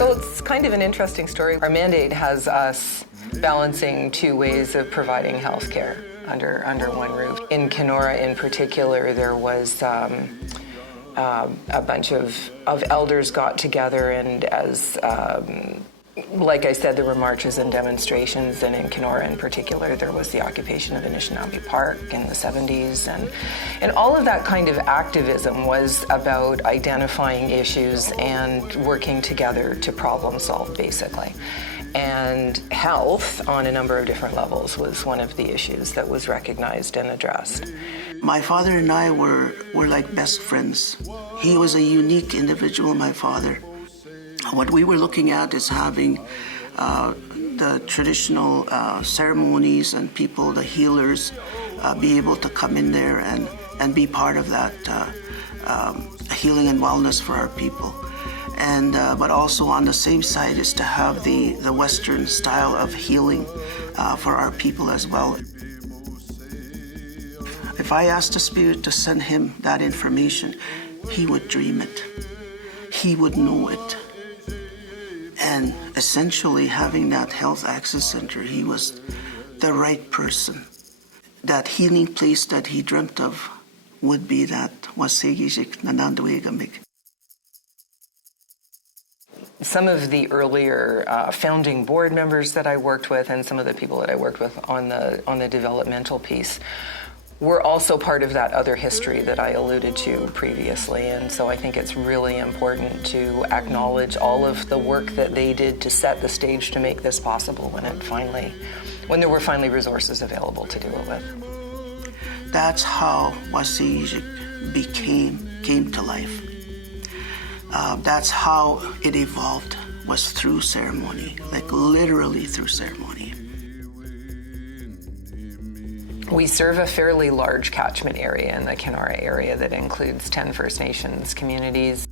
So it's kind of an interesting story. Our mandate has us balancing two ways of providing health care under one roof. In Kenora in particular, there was a bunch of elders got together, and as like I said, there were marches and demonstrations, and in Kenora in particular, there was the occupation of Anishinaabe Park in the 70s, and all of that kind of activism was about identifying issues and working together to problem solve, basically. And health, on a number of different levels, was one of the issues that was recognized and addressed. My father and I were like best friends. He was a unique individual, my father. What we were looking at is having the traditional ceremonies and people, the healers, be able to come in there and be part of that healing and wellness for our people. And but also on the same side is to have the Western style of healing for our people as well. If I asked the Spirit to send him that information, he would dream it. He would know it. And essentially having that health access center, he was the right person. That healing place that he dreamt of would be that Wasegijik Nananduegamik. Some of the earlier founding board members that I worked with, and some of the people that I worked with on the developmental piece, were also part of that other history that I alluded to previously. And so I think it's really important to acknowledge all of the work that they did to set the stage to make this possible when there were finally resources available to do it with. That's how Wasegijik came to life. That's how it evolved, was through ceremony, like literally through ceremony. We serve a fairly large catchment area in the Kenora area that includes 10 First Nations communities.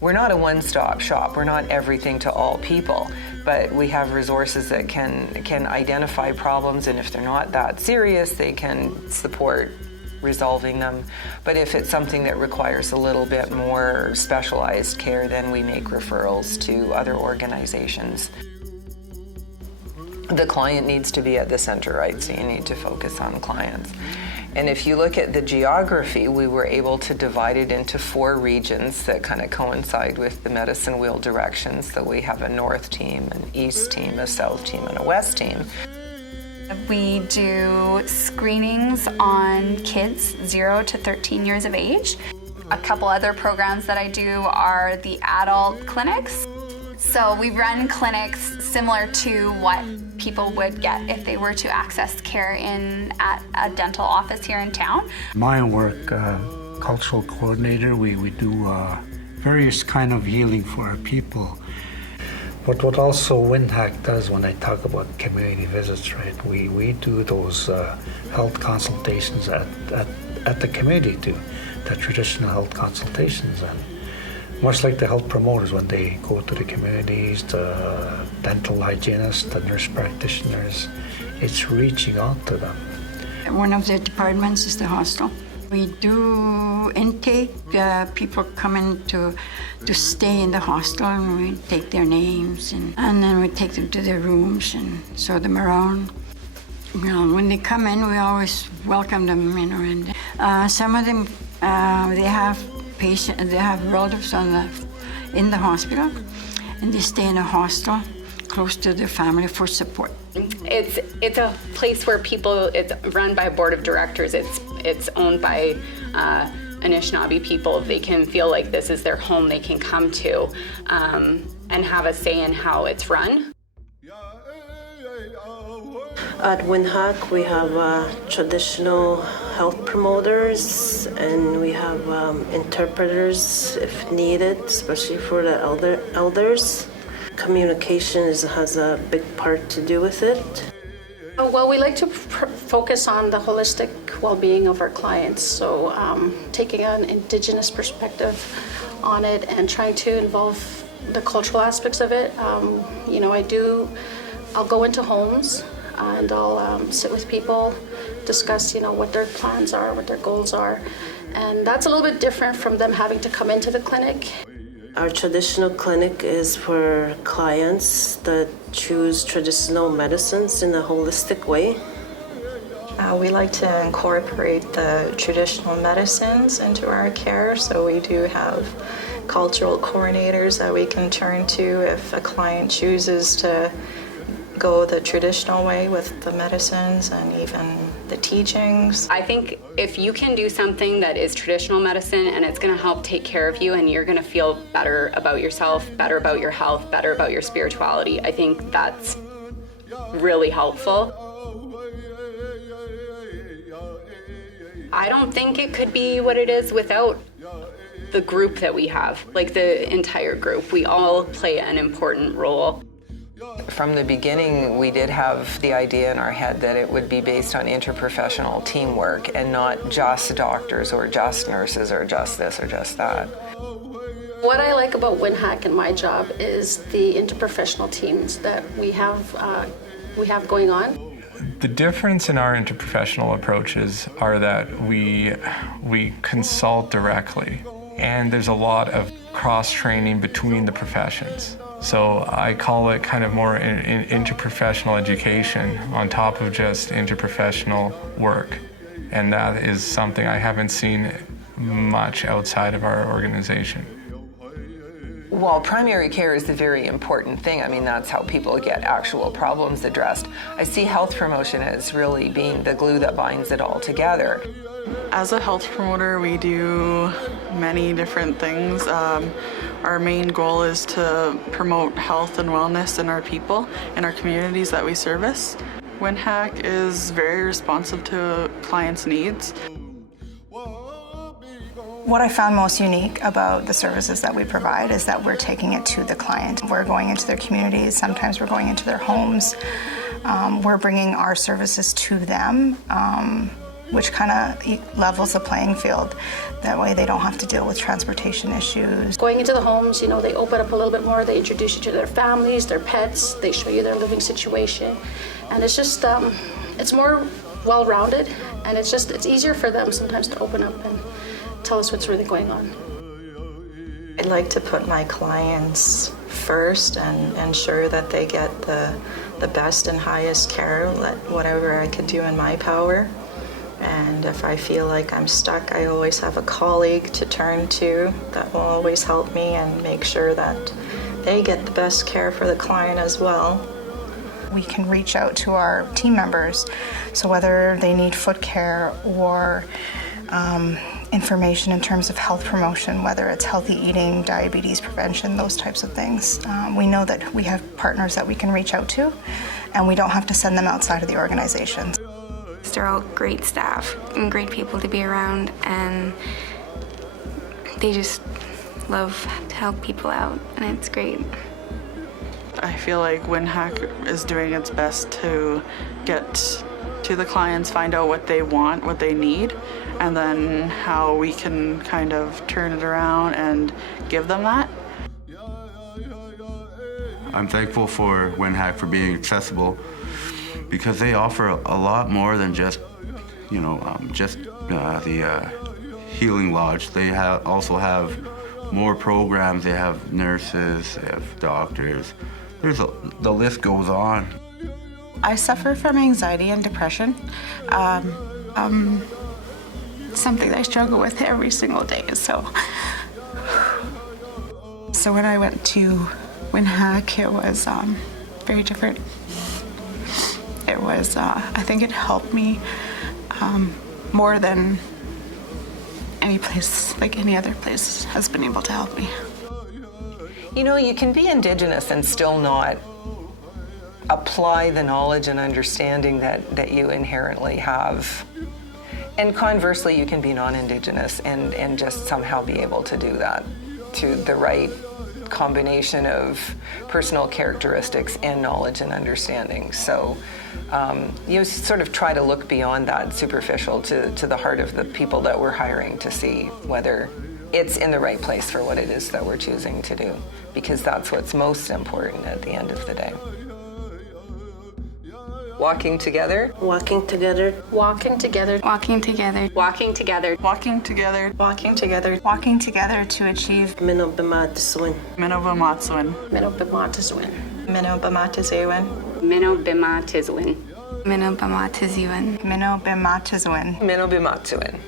We're not a one-stop shop. We're not everything to all people, but we have resources that can identify problems, and if they're not that serious, they can support resolving them. But if it's something that requires a little bit more specialized care, then we make referrals to other organizations. The client needs to be at the center, right? So you need to focus on clients. And if you look at the geography, we were able to divide it into 4 regions that kind of coincide with the medicine wheel directions. So we have a north team, an east team, a south team, and a west team. We do screenings on kids 0 to 13 years of age. A couple other programs that I do are the adult clinics. So we run clinics similar to what people would get if they were to access care at a dental office here in town. My work, cultural coordinator, we do various kind of healing for our people. But what also Wnhac does when I talk about community visits, right? We do those health consultations at the community too, the traditional health consultations, and much like the health promoters when they go to the communities, the dental hygienists, the nurse practitioners, it's reaching out to them. One of the departments is the hostel. We do intake. People come in to stay in the hostel, and we take their names, and then we take them to their rooms and show them around. You know, when they come in, we always welcome them, you know. And some of them, they have relatives in the hospital, and they stay in a hostel close to their family for support. It's a place where it's run by a board of directors. it's owned by Anishinaabe people. They can feel like this is their home they can come to and have a say in how it's run. At Wnhac, we have traditional health promoters, and we have interpreters if needed, especially for the elders. Communication has a big part to do with it. Well, we like to focus on the holistic well-being of our clients, so taking an Indigenous perspective on it and trying to involve the cultural aspects of it. I'll go into homes and I'll sit with people, discuss, what their plans are, what their goals are, and that's a little bit different from them having to come into the clinic. Our traditional clinic is for clients that choose traditional medicines in a holistic way. We like to incorporate the traditional medicines into our care, so we do have cultural coordinators that we can turn to if a client chooses to go the traditional way with the medicines and even the teachings. I think if you can do something that is traditional medicine and it's going to help take care of you and you're going to feel better about yourself, better about your health, better about your spirituality, I think that's really helpful. I don't think it could be what it is without the group that we have, like the entire group. We all play an important role. From the beginning, we did have the idea in our head that it would be based on interprofessional teamwork and not just doctors or just nurses or just this or just that. What I like about Wnhac and my job is the interprofessional teams that we have going on. The difference in our interprofessional approaches are that we consult directly, and there's a lot of cross-training between the professions. So I call it kind of more interprofessional education on top of just interprofessional work. And that is something I haven't seen much outside of our organization. While primary care is the very important thing, I mean, that's how people get actual problems addressed, I see health promotion as really being the glue that binds it all together. As a health promoter, we do many different things. Our main goal is to promote health and wellness in our people and our communities that we service. Wnhac is very responsive to clients' needs. What I found most unique about the services that we provide is that we're taking it to the client. We're going into their communities, sometimes we're going into their homes. We're bringing our services to them, which kind of levels the playing field. That way they don't have to deal with transportation issues. Going into the homes, they open up a little bit more, they introduce you to their families, their pets, they show you their living situation. And it's just, it's more well-rounded, and it's easier for them sometimes to open up and tell us what's really going on. I'd like to put my clients first and ensure that they get the best and highest care, whatever I could do in my power. And if I feel like I'm stuck, I always have a colleague to turn to that will always help me and make sure that they get the best care for the client as well. We can reach out to our team members, so whether they need foot care or information in terms of health promotion, whether it's healthy eating, diabetes prevention, those types of things. We know that we have partners that we can reach out to, and we don't have to send them outside of the organization. They're all great staff and great people to be around, and they just love to help people out, and it's great. I feel like Wnhac is doing its best to get to the clients, find out what they want, what they need, and then how we can kind of turn it around and give them that. I'm thankful for Wnhac for being accessible, because they offer a lot more than just, the Healing Lodge. They also have more programs. They have nurses, they have doctors. The list goes on. I suffer from anxiety and depression. Something that I struggle with every single day. So when I went to Wnhac, it was very different. It was, I think it helped me more than any place, like any other place, has been able to help me. You know, you can be Indigenous and still not apply the knowledge and understanding that you inherently have. And conversely, you can be non-Indigenous and just somehow be able to do that through the right combination of personal characteristics and knowledge and understanding. So you sort of try to look beyond that superficial to the heart of the people that we're hiring to see whether it's in the right place for what it is that we're choosing to do, because that's what's most important at the end of the day. Walking together. Walking together. Walking together. Walking together. Walking together. Walking together. Walking together. Walking together to achieve Mino b'matiswin. Minno b'matswin. Minno b'matiswin. Minno b'matisewin. Minno b'matiswin. Minno b'matiswin. Minno b'matiswin. Mino b'matsuin.